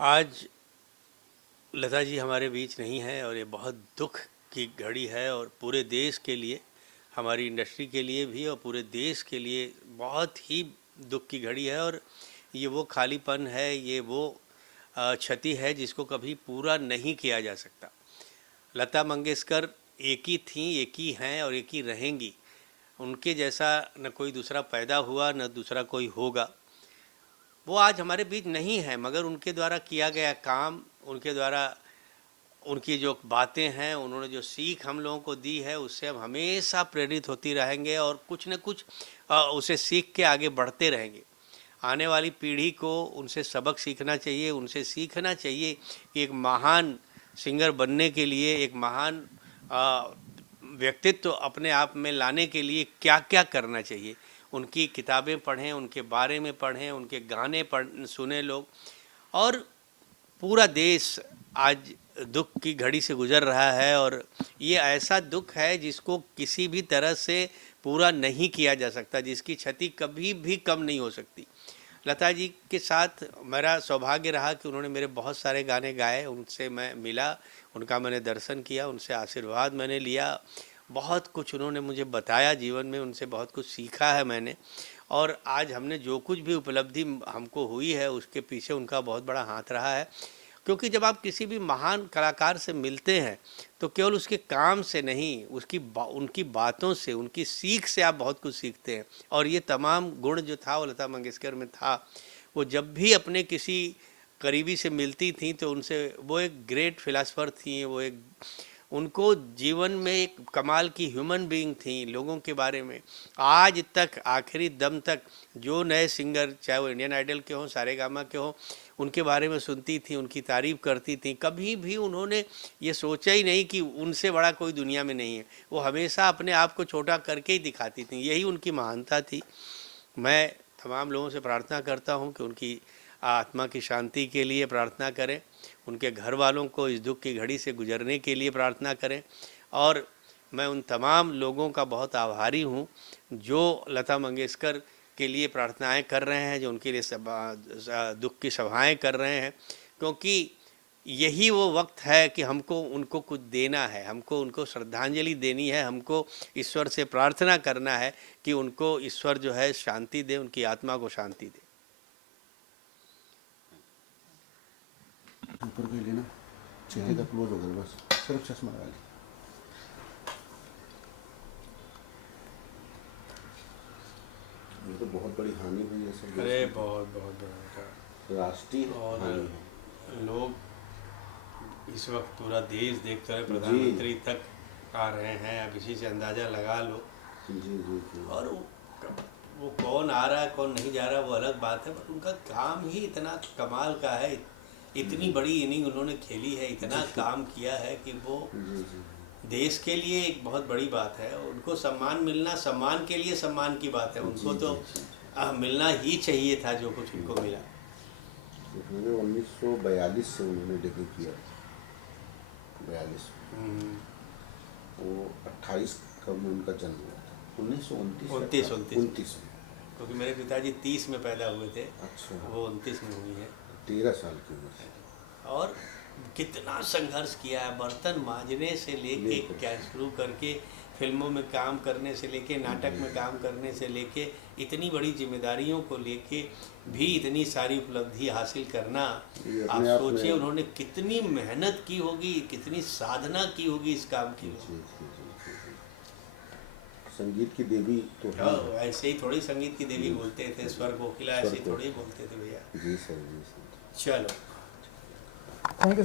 आज लता जी हमारे बीच नहीं है और ये बहुत दुख की घड़ी है और पूरे देश के लिए, हमारी इंडस्ट्री के लिए भी और पूरे देश के लिए बहुत ही दुख की घड़ी है। और ये वो खालीपन है, ये वो क्षति है जिसको कभी पूरा नहीं किया जा सकता। लता मंगेशकर एक ही थीं, एक ही हैं और एक ही रहेंगी। उनके जैसा न कोई दूसरा पैदा हुआ, न दूसरा कोई होगा। वो आज हमारे बीच नहीं है, मगर उनके द्वारा किया गया काम, उनके द्वारा उनकी जो बातें हैं, उन्होंने जो सीख हम लोगों को दी है, उससे हम हमेशा प्रेरित होती रहेंगे और कुछ न कुछ उसे सीख के आगे बढ़ते रहेंगे। आने वाली पीढ़ी को उनसे सबक सीखना चाहिए, उनसे सीखना चाहिए कि एक महान सिंगर बनने के लिए, एक महान व्यक्तित्व अपने आप में लाने के लिए क्या क्या करना चाहिए। उनकी किताबें पढ़ें, उनके बारे में पढ़ें, उनके गाने सुने लोग। और पूरा देश आज दुख की घड़ी से गुजर रहा है और ये ऐसा दुख है जिसको किसी भी तरह से पूरा नहीं किया जा सकता, जिसकी क्षति कभी भी कम नहीं हो सकती। लता जी के साथ मेरा सौभाग्य रहा कि उन्होंने मेरे बहुत सारे गाने गाए, उनसे मैं मिला, उनका मैंने दर्शन किया, उनसे आशीर्वाद मैंने लिया। बहुत कुछ उन्होंने मुझे बताया जीवन में, उनसे बहुत कुछ सीखा है मैंने। और आज हमने जो कुछ भी उपलब्धि हमको हुई है उसके पीछे उनका बहुत बड़ा हाथ रहा है। क्योंकि जब आप किसी भी महान कलाकार से मिलते हैं तो केवल उसके काम से नहीं, उनकी बातों से, उनकी सीख से आप बहुत कुछ सीखते हैं। और ये तमाम गुण जो था वो लता मंगेशकर में था। वो जब भी अपने किसी करीबी से मिलती थी तो उनसे, वो एक ग्रेट फिलासफर थी, वो एक, उनको जीवन में एक कमाल की ह्यूमन बीइंग थी। लोगों के बारे में आज तक, आखिरी दम तक जो नए सिंगर, चाहे वो इंडियन आइडल के हों, सारेगामा के हों, उनके बारे में सुनती थी, उनकी तारीफ़ करती थी। कभी भी उन्होंने ये सोचा ही नहीं कि उनसे बड़ा कोई दुनिया में नहीं है। वो हमेशा अपने आप को छोटा करके ही दिखाती थी, यही उनकी महानता थी। मैं तमाम लोगों से प्रार्थना करता हूँ कि उनकी आत्मा की शांति के लिए प्रार्थना करें, उनके घर वालों को इस दुख की घड़ी से गुजरने के लिए प्रार्थना करें। और मैं उन तमाम लोगों का बहुत आभारी हूँ जो लता मंगेशकर के लिए प्रार्थनाएं कर रहे हैं, जो उनके लिए दुख की सभाएं कर रहे हैं। क्योंकि यही वो वक्त है कि हमको उनको कुछ देना है, हमको उनको श्रद्धांजलि देनी है, हमको ईश्वर से प्रार्थना करना है कि उनको ईश्वर जो है शांति दे, उनकी आत्मा को शांति दे। ऊपर के लिए ना चेहरे का क्लोज हो गया, बस सिर्फ चश्मा लगा ली। ये तो बहुत बड़ी हानि हुई है सर। अरे बहुत बहुत बड़ा राष्ट्रीय हानि है। लोग इस वक्त पूरा देश देखते हैं, प्रधानमंत्री तक आ रहे हैं, अब इसी से अंदाज़ा लगा लो। जी जी जी। और वो कौन आ रहा है कौन नहीं जा रहा वो अलग बात है, बट उनका काम ही इतना कमाल का है। इतनी बड़ी इनिंग उन्होंने खेली है, इतना काम किया है कि वो देश के लिए एक बहुत बड़ी बात है। उनको सम्मान मिलना, सम्मान के लिए सम्मान की बात है। उनको तो मिलना ही चाहिए था जो कुछ उनको मिला। 1942 से उन्होंने डेब्यू किया, 42 वो 28 कब में उनका जन्म हुआ था, 1929 में। क्योंकि मेरे पिताजी 30 में पैदा हुए थे। अच्छा। वो 29 में हुई है। 13 साल की उम्र से। और कितना संघर्ष किया है, बर्तन मांजने से लेके क्या शुरू करके, फिल्मों में काम करने से लेके, नाटक में काम करने से लेके, इतनी बड़ी जिम्मेदारियों को लेके भी इतनी सारी उपलब्धि हासिल करना। आप सोचिए उन्होंने कितनी मेहनत की होगी, कितनी साधना की होगी इस काम की। संगीत की देवी तो ऐसे ही थोड़ी संगीत की देवी बोलते थे, स्वर कोकिला ऐसे ही थोड़ी बोलते थे भैया। जी सर, जी सर। चलो, थैंक यू।